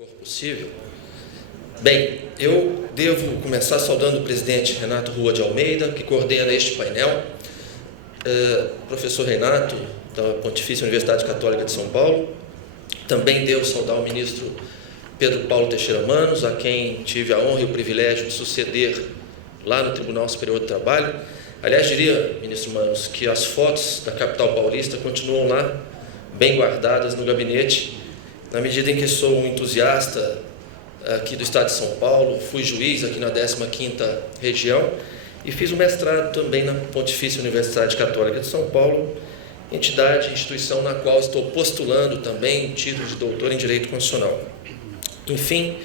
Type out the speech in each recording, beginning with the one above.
for possível. Bem, eu devo começar saudando o presidente Renato Rua de Almeida, que coordena este painel, professor Renato, da Pontifícia Universidade Católica de São Paulo. Também devo saudar o ministro Pedro Paulo Teixeira Manos, a quem tive a honra e o privilégio de suceder lá no Tribunal Superior do Trabalho. Aliás, diria, ministro Manos, que as fotos da capital paulista continuam lá, bem guardadas no gabinete, na medida em que sou um entusiasta aqui do estado de São Paulo, fui juiz aqui na 15ª região e fiz um mestrado também na Pontifícia Universidade Católica de São Paulo, instituição na qual estou postulando também o título de doutor em Direito Constitucional. Enfim,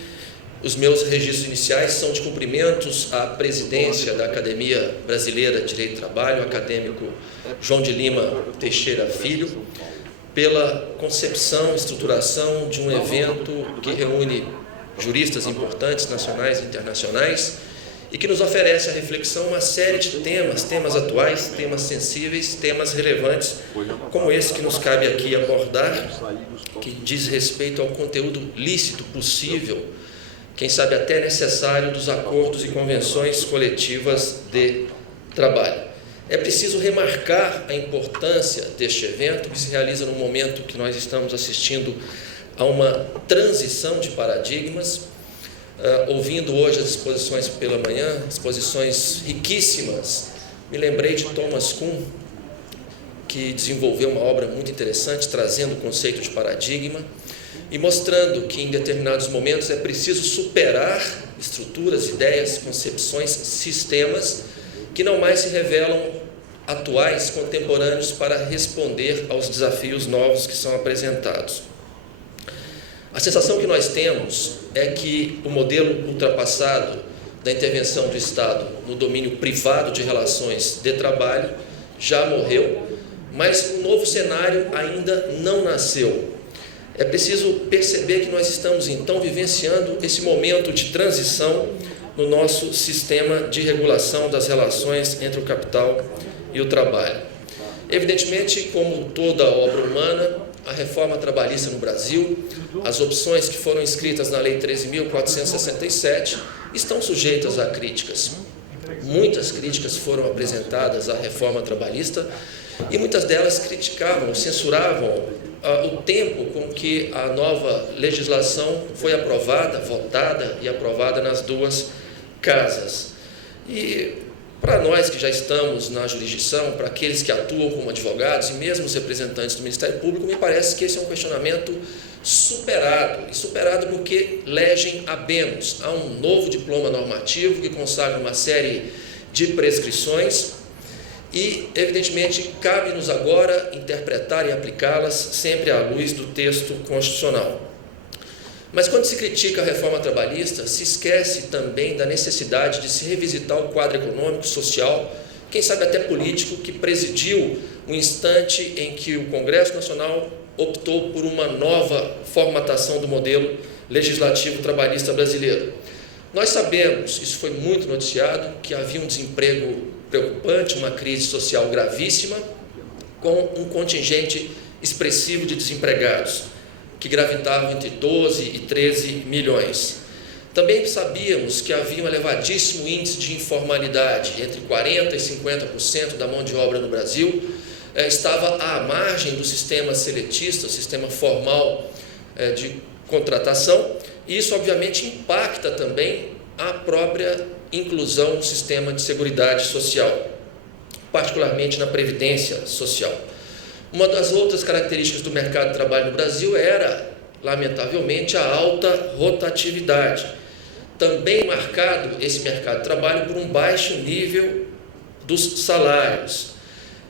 os meus registros iniciais são de cumprimentos à presidência da Academia Brasileira de Direito do Trabalho, o acadêmico João de Lima Teixeira Filho, pela concepção e estruturação de um evento que reúne juristas importantes, nacionais e internacionais, e que nos oferece a reflexão uma série de temas atuais, temas sensíveis, temas relevantes, como esse que nos cabe aqui abordar, que diz respeito ao conteúdo lícito possível, quem sabe até necessário, dos acordos e convenções coletivas de trabalho. É preciso remarcar a importância deste evento, que se realiza no momento que nós estamos assistindo a uma transição de paradigmas. Ouvindo hoje as exposições pela manhã, exposições riquíssimas, me lembrei de Thomas Kuhn, que desenvolveu uma obra muito interessante, trazendo o conceito de paradigma e mostrando que em determinados momentos é preciso superar estruturas, ideias, concepções, sistemas que não mais se revelam atuais, contemporâneos, para responder aos desafios novos que são apresentados. A sensação que nós temos é que o modelo ultrapassado da intervenção do Estado no domínio privado de relações de trabalho já morreu, mas um novo cenário ainda não nasceu. É preciso perceber que nós estamos, então, vivenciando esse momento de transição no nosso sistema de regulação das relações entre o capital e o trabalho. Evidentemente, como toda obra humana, a reforma trabalhista no Brasil, as opções que foram inscritas na Lei 13.467 estão sujeitas a críticas. Muitas críticas foram apresentadas à reforma trabalhista e muitas delas criticavam, censuravam o tempo com que a nova legislação foi aprovada, votada e aprovada nas duas casas. E para nós que já estamos na jurisdição, para aqueles que atuam como advogados e mesmo os representantes do Ministério Público, me parece que esse é um questionamento superado, e superado porque legem habemus. Há um novo diploma normativo que consagra uma série de prescrições e, evidentemente, cabe-nos agora interpretar e aplicá-las sempre à luz do texto constitucional. Mas quando se critica a reforma trabalhista, se esquece também da necessidade de se revisitar o quadro econômico, social, quem sabe até político, que presidiu o instante em que o Congresso Nacional optou por uma nova formatação do modelo legislativo trabalhista brasileiro. Nós sabemos, isso foi muito noticiado, que havia um desemprego preocupante, uma crise social gravíssima, com um contingente expressivo de desempregados, que gravitavam entre 12 e 13 milhões. Também sabíamos que havia um elevadíssimo índice de informalidade, entre 40% e 50% da mão de obra no Brasil estava à margem do sistema seletista, o sistema formal de contratação, e isso obviamente impacta também a própria inclusão no sistema de seguridade social, particularmente na previdência social. Uma das outras características do mercado de trabalho no Brasil era, lamentavelmente, a alta rotatividade. Também marcado esse mercado de trabalho por um baixo nível dos salários.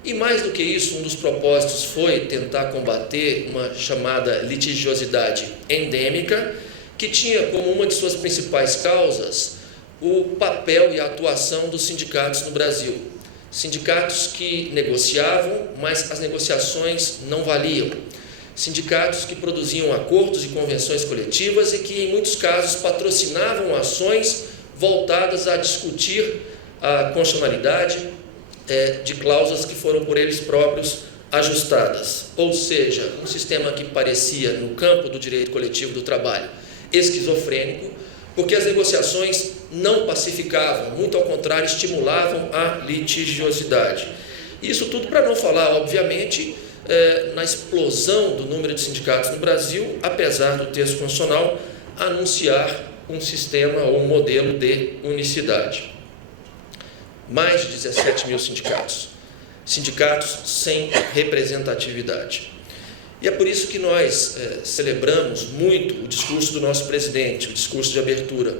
E mais do que isso, um dos propósitos foi tentar combater uma chamada litigiosidade endêmica, que tinha como uma de suas principais causas o papel e a atuação dos sindicatos no Brasil. Sindicatos que negociavam, mas as negociações não valiam. Sindicatos que produziam acordos e convenções coletivas e que, em muitos casos, patrocinavam ações voltadas a discutir a constitucionalidade de cláusulas que foram por eles próprios ajustadas. Ou seja, um sistema que parecia, no campo do direito coletivo do trabalho, esquizofrênico, porque as negociações não pacificavam, muito ao contrário, estimulavam a litigiosidade. Isso tudo para não falar, obviamente, na explosão do número de sindicatos no Brasil, apesar do texto constitucional anunciar um sistema ou um modelo de unicidade. Mais de 17 mil sindicatos. Sindicatos sem representatividade. E é por isso que nós celebramos muito o discurso do nosso presidente, o discurso de abertura,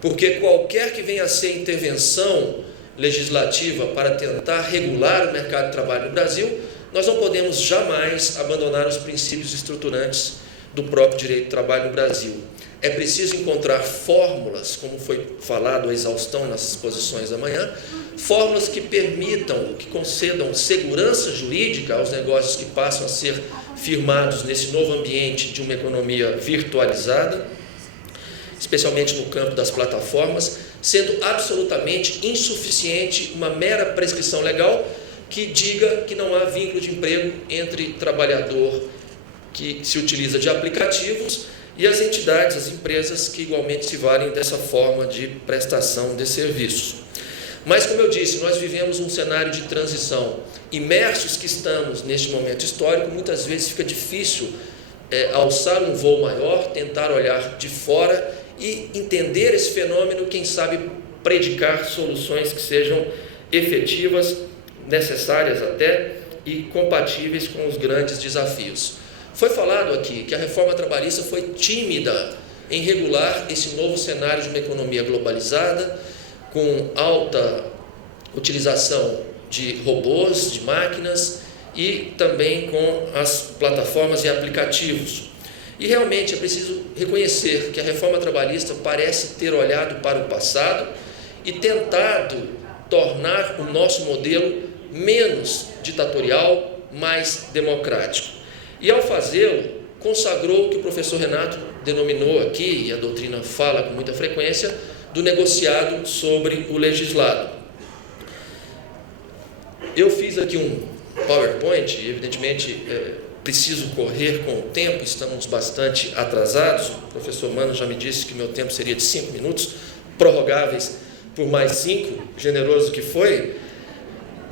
porque qualquer que venha a ser intervenção legislativa para tentar regular o mercado de trabalho no Brasil, nós não podemos jamais abandonar os princípios estruturantes do próprio direito do trabalho no Brasil. É preciso encontrar fórmulas, como foi falado a exaustão nas exposições da manhã, fórmulas que permitam, que concedam segurança jurídica aos negócios que passam a ser firmados nesse novo ambiente de uma economia virtualizada, especialmente no campo das plataformas, sendo absolutamente insuficiente uma mera prescrição legal que diga que não há vínculo de emprego entre trabalhador que se utiliza de aplicativos e as entidades, as empresas que igualmente se valem dessa forma de prestação de serviços. Mas, como eu disse, nós vivemos um cenário de transição. Imersos que estamos neste momento histórico, muitas vezes fica difícil alçar um voo maior, tentar olhar de fora e entender esse fenômeno, quem sabe predicar soluções que sejam efetivas, necessárias até, e compatíveis com os grandes desafios. Foi falado aqui que a reforma trabalhista foi tímida em regular esse novo cenário de uma economia globalizada, com alta utilização de robôs, de máquinas e também com as plataformas e aplicativos. E realmente é preciso reconhecer que a reforma trabalhista parece ter olhado para o passado e tentado tornar o nosso modelo menos ditatorial, mais democrático. E ao fazê-lo, consagrou o que o professor Renato denominou aqui, e a doutrina fala com muita frequência, do negociado sobre o legislado. Eu fiz aqui um PowerPoint, e evidentemente preciso correr com o tempo, estamos bastante atrasados. O professor Mano já me disse que meu tempo seria de 5 minutos, prorrogáveis por mais 5, generoso que foi.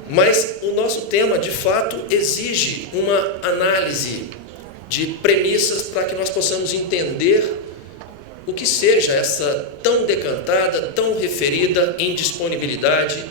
Mas o nosso tema, de fato, exige uma análise de premissas para que nós possamos entender o que seja essa tão decantada, tão referida indisponibilidade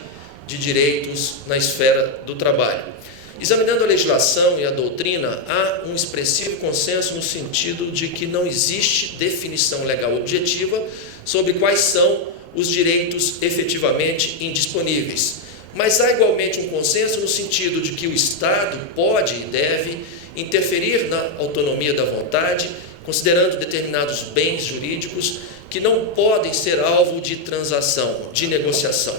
de direitos na esfera do trabalho. Examinando a legislação e a doutrina, há um expressivo consenso no sentido de que não existe definição legal objetiva sobre quais são os direitos efetivamente indisponíveis. Mas há igualmente um consenso no sentido de que o Estado pode e deve interferir na autonomia da vontade, considerando determinados bens jurídicos que não podem ser alvo de transação, de negociação.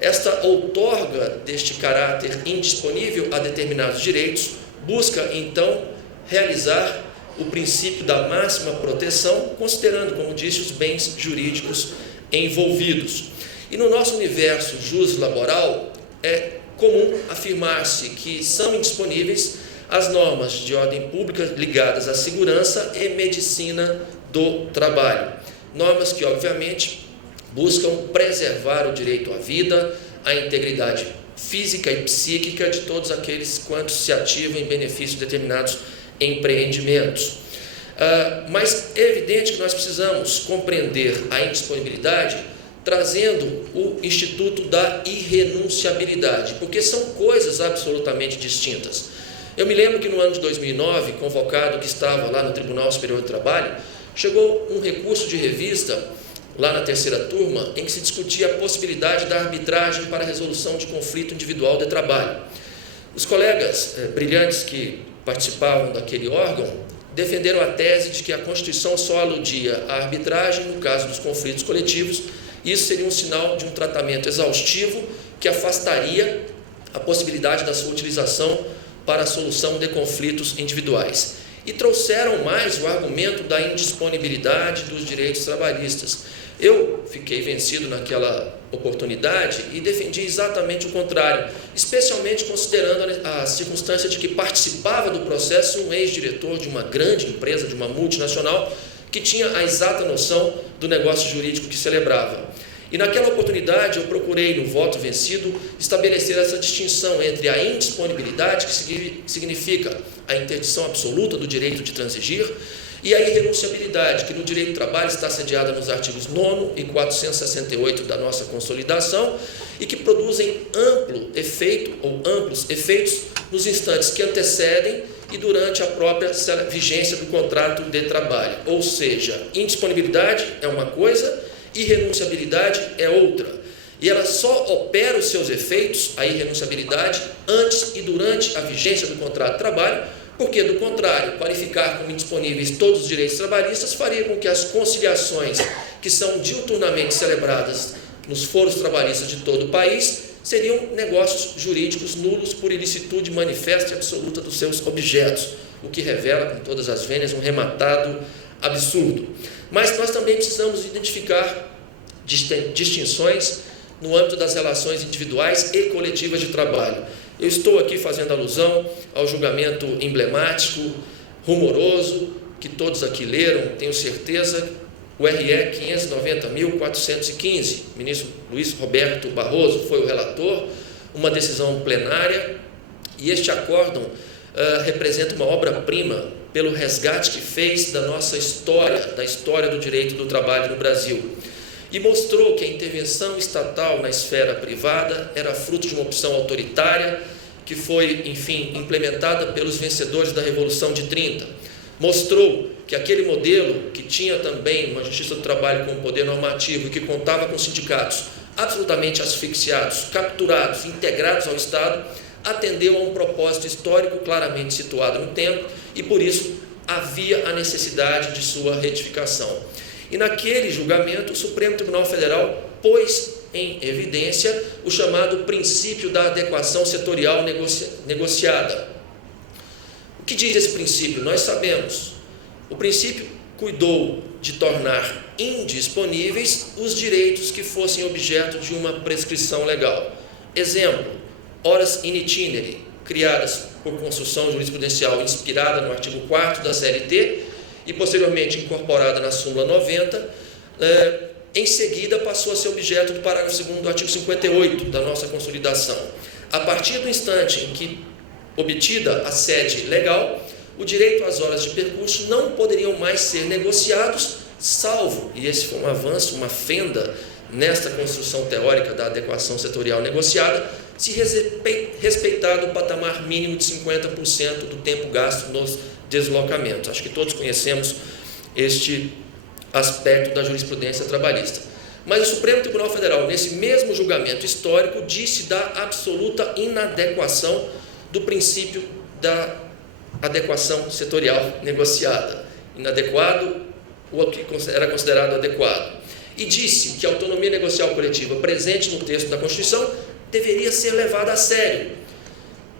Esta outorga deste caráter indisponível a determinados direitos busca, então, realizar o princípio da máxima proteção, considerando, como disse, os bens jurídicos envolvidos. E no nosso universo jus-laboral, é comum afirmar-se que são indisponíveis as normas de ordem pública ligadas à segurança e medicina do trabalho. Normas que, obviamente, buscam preservar o direito à vida, à integridade física e psíquica de todos aqueles quantos se ativam em benefício de determinados empreendimentos. Mas é evidente que nós precisamos compreender a indisponibilidade trazendo o Instituto da Irrenunciabilidade, porque são coisas absolutamente distintas. Eu me lembro que no ano de 2009, convocado que estava lá no Tribunal Superior do Trabalho, chegou um recurso de revista, lá na terceira turma, em que se discutia a possibilidade da arbitragem para a resolução de conflito individual de trabalho. Os colegas brilhantes que participavam daquele órgão defenderam a tese de que a Constituição só aludia à arbitragem no caso dos conflitos coletivos. Isso seria um sinal de um tratamento exaustivo que afastaria a possibilidade da sua utilização para a solução de conflitos individuais. E trouxeram mais o argumento da indisponibilidade dos direitos trabalhistas. Eu fiquei vencido naquela oportunidade e defendi exatamente o contrário, especialmente considerando a circunstância de que participava do processo um ex-diretor de uma grande empresa, de uma multinacional, que tinha a exata noção do negócio jurídico que celebrava. E naquela oportunidade eu procurei, no voto vencido, estabelecer essa distinção entre a indisponibilidade, que significa a interdição absoluta do direito de transigir, e a irrenunciabilidade, que no direito do trabalho está sediada nos artigos 9º e 468 da nossa consolidação, e que produzem amplo efeito ou amplos efeitos nos instantes que antecedem e durante a própria vigência do contrato de trabalho. Ou seja, indisponibilidade é uma coisa, irrenunciabilidade é outra. E ela só opera os seus efeitos, a irrenunciabilidade, antes e durante a vigência do contrato de trabalho, porque, do contrário, qualificar como indisponíveis todos os direitos trabalhistas faria com que as conciliações que são diuturnamente celebradas nos foros trabalhistas de todo o país seriam negócios jurídicos nulos por ilicitude manifesta e absoluta dos seus objetos, o que revela, com todas as vênias, um rematado absurdo. Mas nós também precisamos identificar distinções no âmbito das relações individuais e coletivas de trabalho. Eu estou aqui fazendo alusão ao julgamento emblemático, rumoroso, que todos aqui leram, tenho certeza, o RE 590.415, o ministro Luiz Roberto Barroso foi o relator, uma decisão plenária, e este acórdão representa uma obra-prima pelo resgate que fez da nossa história, da história do direito do trabalho no Brasil, e mostrou que a intervenção estatal na esfera privada era fruto de uma opção autoritária que foi, enfim, implementada pelos vencedores da Revolução de 30. Mostrou que aquele modelo, que tinha também uma justiça do trabalho com poder normativo e que contava com sindicatos absolutamente asfixiados, capturados, integrados ao Estado, atendeu a um propósito histórico claramente situado no tempo e, por isso, havia a necessidade de sua retificação. E naquele julgamento, o Supremo Tribunal Federal pôs em evidência o chamado princípio da adequação setorial negociada. O que diz esse princípio? Nós sabemos. O princípio cuidou de tornar indisponíveis os direitos que fossem objeto de uma prescrição legal. Exemplo, horas in itinere, criadas por construção jurisprudencial inspirada no artigo 4º da CLT e posteriormente incorporada na súmula 90, em seguida passou a ser objeto do parágrafo 2º do artigo 58 da nossa consolidação. A partir do instante em que obtida a sede legal, o direito às horas de percurso não poderiam mais ser negociados, salvo, e esse foi um avanço, uma fenda nesta construção teórica da adequação setorial negociada, se respeitado o patamar mínimo de 50% do tempo gasto nos deslocamentos. Acho que todos conhecemos este aspecto da jurisprudência trabalhista. Mas o Supremo Tribunal Federal, nesse mesmo julgamento histórico, disse da absoluta inadequação do princípio da adequação setorial negociada. Inadequado o que era considerado adequado. E disse que a autonomia negocial coletiva presente no texto da Constituição deveria ser levada a sério.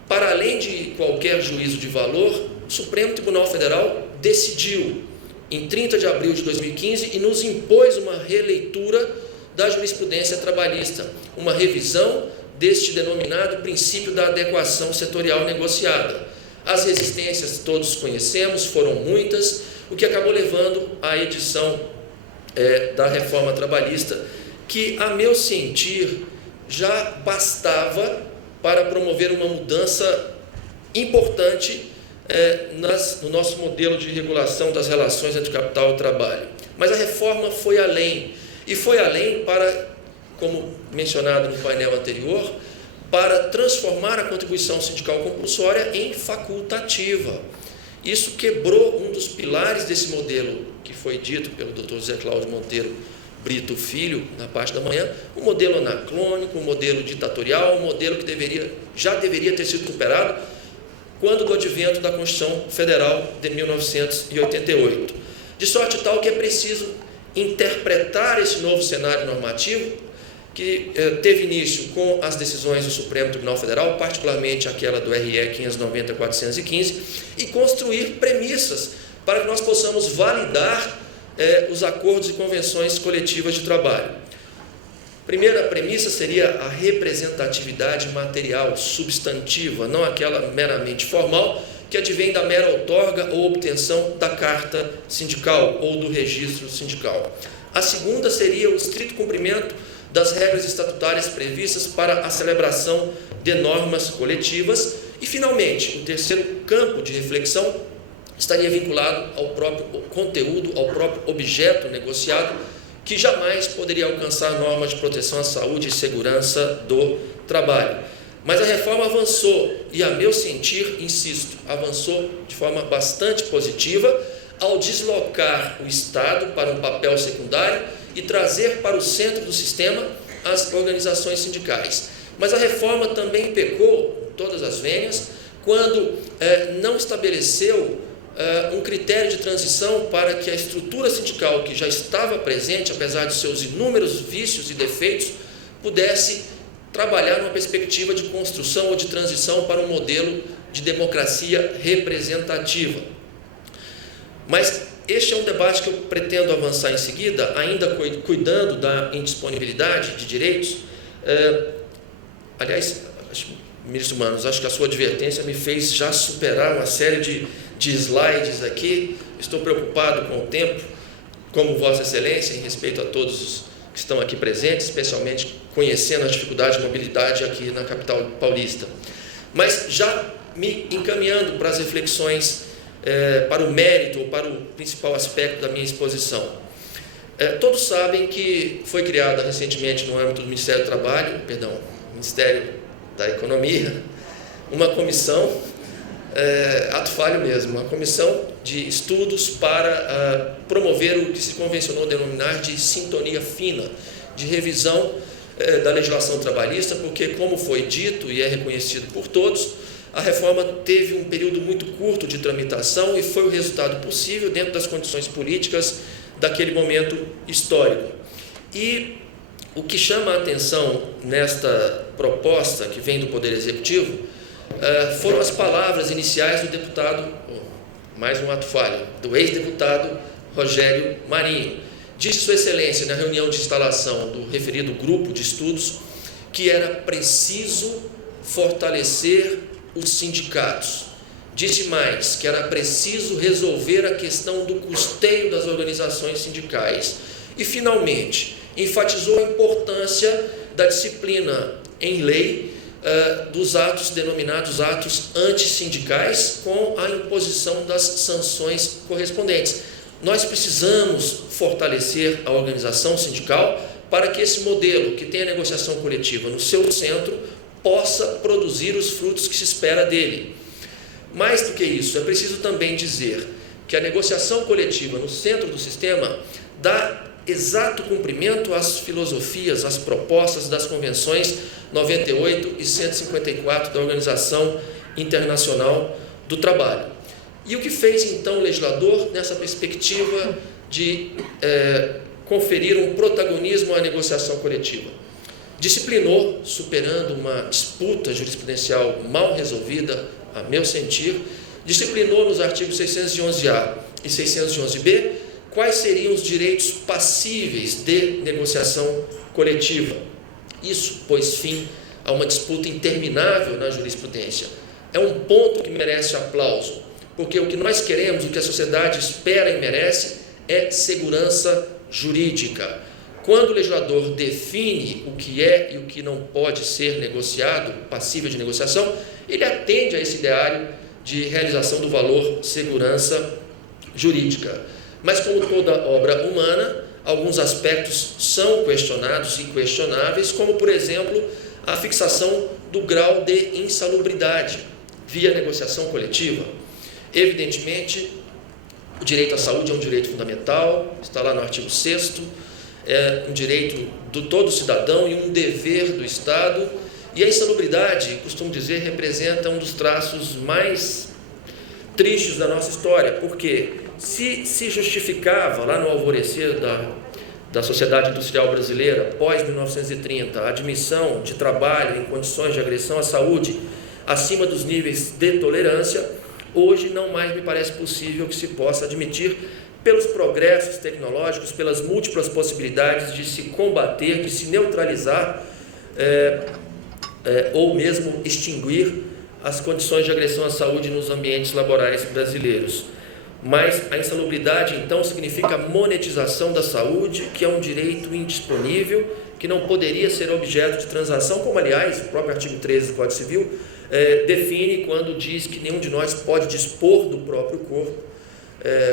Para além de qualquer juízo de valor, o Supremo Tribunal Federal decidiu, em 30 de abril de 2015, e nos impôs uma releitura da jurisprudência trabalhista, uma revisão deste denominado princípio da adequação setorial negociada. As resistências todos conhecemos, foram muitas, o que acabou levando à edição da reforma trabalhista, que, a meu sentir, já bastava para promover uma mudança importante no nosso modelo de regulação das relações entre capital e trabalho. Mas a reforma foi além, e foi além para, como mencionado no painel anterior, para transformar a contribuição sindical compulsória em facultativa. Isso quebrou um dos pilares desse modelo, que foi dito pelo Dr. José Cláudio Monteiro Brito Filho, na parte da manhã, um modelo anacrônico, um modelo ditatorial, um modelo que já deveria ter sido superado quando do advento da Constituição Federal de 1988. De sorte tal que é preciso interpretar esse novo cenário normativo, que teve início com as decisões do Supremo Tribunal Federal, particularmente aquela do RE 590.415, e construir premissas para que nós possamos validar os acordos e convenções coletivas de trabalho. Primeira premissa seria a representatividade material, substantiva, não aquela meramente formal, que advém da mera outorga ou obtenção da carta sindical ou do registro sindical. A segunda seria o estrito cumprimento das regras estatutárias previstas para a celebração de normas coletivas. E, finalmente, o terceiro campo de reflexão estaria vinculado ao próprio conteúdo, ao próprio objeto negociado, que jamais poderia alcançar normas de proteção à saúde e segurança do trabalho. Mas a reforma avançou, e a meu sentir, insisto, avançou de forma bastante positiva ao deslocar o Estado para um papel secundário e trazer para o centro do sistema as organizações sindicais. Mas a reforma também pecou, todas as vênias, quando não estabeleceu um critério de transição para que a estrutura sindical, que já estava presente, apesar de seus inúmeros vícios e defeitos, pudesse trabalhar numa perspectiva de construção ou de transição para um modelo de democracia representativa. Mas este é um debate que eu pretendo avançar em seguida, ainda cuidando da indisponibilidade de direitos. Aliás, ministro Manos, acho que a sua advertência me fez já superar uma série de slides aqui. Estou preocupado com o tempo, como Vossa Excelência, em respeito a todos os que estão aqui presentes, especialmente conhecendo a dificuldade de mobilidade aqui na capital paulista. Mas já me encaminhando para as reflexões, para o mérito, ou para o principal aspecto da minha exposição. Todos sabem que foi criada recentemente no âmbito do Ministério do Trabalho, Ministério da Economia, uma comissão, ato falho mesmo, uma comissão de estudos para promover o que se convencionou denominar de sintonia fina, de revisão da legislação trabalhista, porque, como foi dito e é reconhecido por todos, a reforma teve um período muito curto de tramitação e foi o resultado possível dentro das condições políticas daquele momento histórico. E o que chama a atenção nesta proposta que vem do Poder Executivo foram as palavras iniciais do deputado, mais um ato falho, do ex-deputado Rogério Marinho. Disse Sua Excelência, na reunião de instalação do referido grupo de estudos, que era preciso fortalecer os sindicatos. Disse mais que era preciso resolver a questão do custeio das organizações sindicais. E, finalmente, enfatizou a importância da disciplina em lei dos atos denominados atos antissindicais, com a imposição das sanções correspondentes. Nós precisamos fortalecer a organização sindical para que esse modelo, que tem a negociação coletiva no seu centro, possa produzir os frutos que se espera dele. Mais do que isso, é preciso também dizer que a negociação coletiva no centro do sistema dá exato cumprimento às filosofias, às propostas das convenções 98 e 154 da Organização Internacional do Trabalho. E o que fez, então, o legislador nessa perspectiva de conferir um protagonismo à negociação coletiva? Disciplinou, superando uma disputa jurisprudencial mal resolvida, a meu sentir, disciplinou nos artigos 611-A e 611-B quais seriam os direitos passíveis de negociação coletiva. Isso pôs fim a uma disputa interminável na jurisprudência. É um ponto que merece aplauso, porque o que nós queremos, o que a sociedade espera e merece, é segurança jurídica. Quando o legislador define o que é e o que não pode ser negociado, passível de negociação, ele atende a esse ideário de realização do valor segurança jurídica. Mas, como toda obra humana, alguns aspectos são questionados e questionáveis, como, por exemplo, a fixação do grau de insalubridade via negociação coletiva. Evidentemente, o direito à saúde é um direito fundamental, está lá no artigo 6º, é um direito de todo cidadão e um dever do Estado, e a insalubridade, costumo dizer, representa um dos traços mais tristes da nossa história, porque se justificava lá no alvorecer da sociedade industrial brasileira, pós-1930, a admissão de trabalho em condições de agressão à saúde acima dos níveis de tolerância, hoje não mais me parece possível que se possa admitir, pelos progressos tecnológicos, pelas múltiplas possibilidades de se combater, de se neutralizar ou mesmo extinguir as condições de agressão à saúde nos ambientes laborais brasileiros. Mas a insalubridade, então, significa monetização da saúde, que é um direito indisponível, que não poderia ser objeto de transação, como, aliás, o próprio artigo 13 do Código Civil define quando diz que nenhum de nós pode dispor do próprio corpo,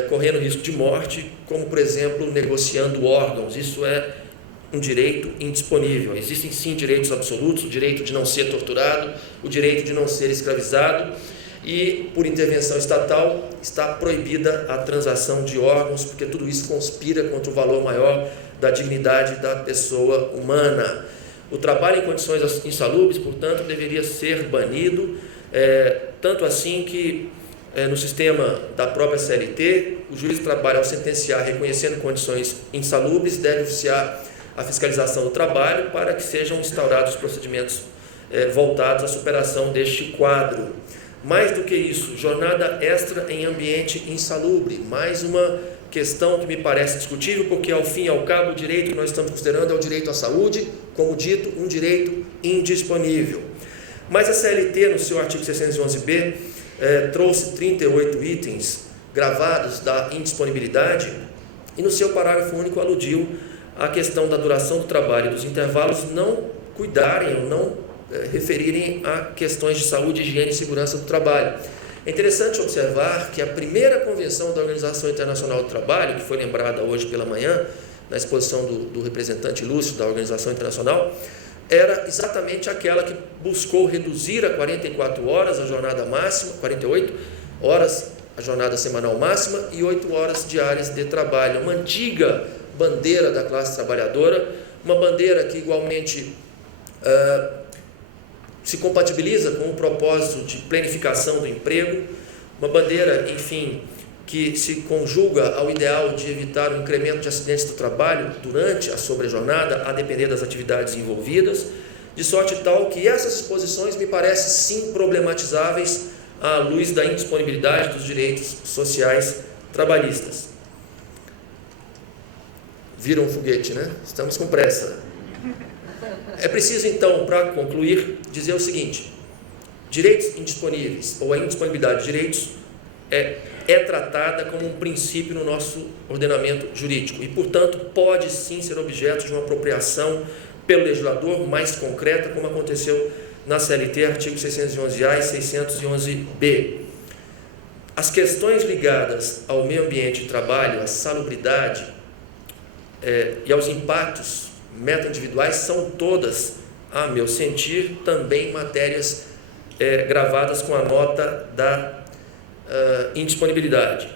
correndo risco de morte, como, por exemplo, negociando órgãos. Isso é um direito indisponível. Existem, sim, direitos absolutos: o direito de não ser torturado, o direito de não ser escravizado, e, por intervenção estatal, está proibida a transação de órgãos, porque tudo isso conspira contra o valor maior da dignidade da pessoa humana. O trabalho em condições insalubres, portanto, deveria ser banido, tanto assim que, no sistema da própria CLT, o juiz do trabalho, ao sentenciar reconhecendo condições insalubres, deve oficiar a fiscalização do trabalho para que sejam instaurados procedimentos voltados à superação deste quadro. Mais do que isso, jornada extra em ambiente insalubre, mais uma questão que me parece discutível, porque, ao fim e ao cabo, o direito que nós estamos considerando é o direito à saúde, como dito, um direito indisponível. Mas a CLT, no seu artigo 611b, trouxe 38 itens gravados da indisponibilidade e, no seu parágrafo único, aludiu à questão da duração do trabalho e dos intervalos não cuidarem ou não referirem a questões de saúde, higiene e segurança do trabalho. É interessante observar que a primeira convenção da Organização Internacional do Trabalho, que foi lembrada hoje pela manhã, na exposição do representante ilustre da Organização Internacional, era exatamente aquela que buscou reduzir a 44 horas a jornada máxima, 48 horas a jornada semanal máxima e 8 horas diárias de trabalho. Uma antiga bandeira da classe trabalhadora, uma bandeira que igualmente se compatibiliza com o propósito de planificação do emprego, uma bandeira, enfim, que se conjuga ao ideal de evitar o incremento de acidentes do trabalho durante a sobrejornada, a depender das atividades envolvidas, de sorte tal que essas disposições me parecem sim problematizáveis à luz da indisponibilidade dos direitos sociais trabalhistas. Viram o foguete, né? Estamos com pressa. É preciso, então, para concluir, dizer o seguinte: direitos indisponíveis, ou a indisponibilidade de direitos, é tratada como um princípio no nosso ordenamento jurídico e, portanto, pode sim ser objeto de uma apropriação pelo legislador mais concreta, como aconteceu na CLT, artigo 611A e 611B. As questões ligadas ao meio ambiente de trabalho, à salubridade e aos impactos meta-individuais são todas, a meu sentir, também matérias gravadas com a nota da indisponibilidade.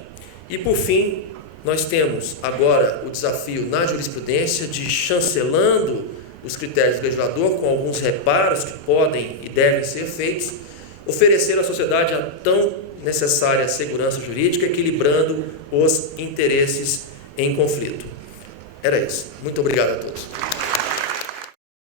E, por fim, nós temos agora o desafio na jurisprudência de, chancelando os critérios do legislador, com alguns reparos que podem e devem ser feitos, oferecer à sociedade a tão necessária segurança jurídica, equilibrando os interesses em conflito. Era isso. Muito obrigado a todos.